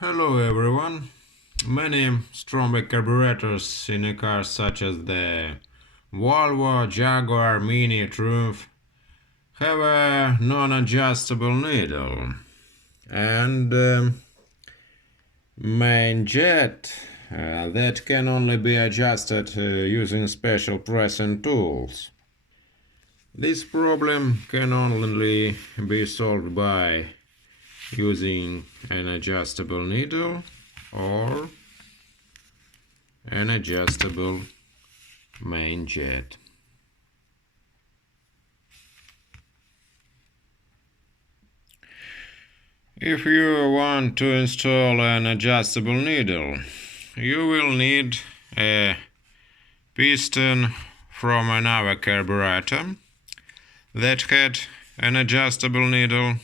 Hello everyone. Many Stromberg carburetors in cars such as the Volvo, Jaguar, Mini, Triumph have a non-adjustable needle and main jet that can only be adjusted using special pressing tools. This problem can only be solved by using an adjustable needle or an adjustable main jet. If you want to install an adjustable needle, you will need a piston from another carburetor that had an adjustable needle.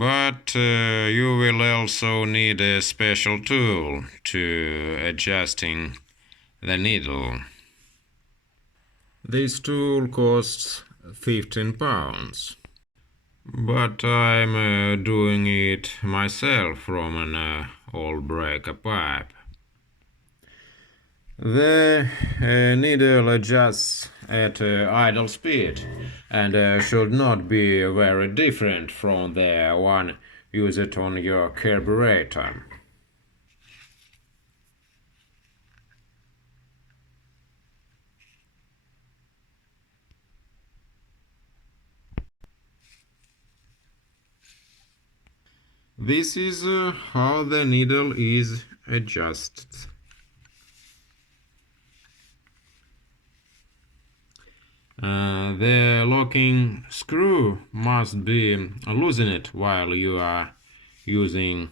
But you will also need a special tool to adjusting the needle. This tool costs 15 pounds, but I'm doing it myself from an old breaker pipe. The needle adjusts at idle speed and should not be very different from the one used on your carburetor. This is how the needle is adjusted. The locking screw must be loosened while you are using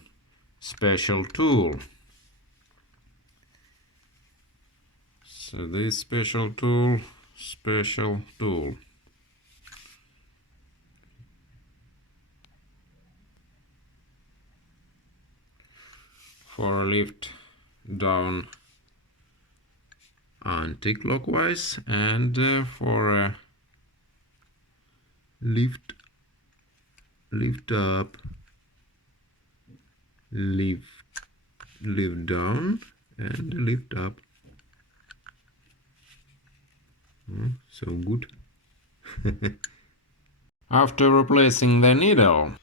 special tool. So this special tool. For a lift down anti-clockwise and for a lift up, lift down and lift up. So good. After replacing the needle,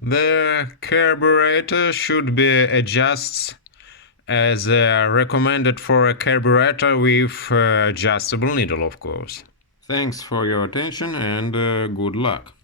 the carburetor should be adjusted as recommended for a carburetor with adjustable needle, of course. Thanks for your attention and good luck.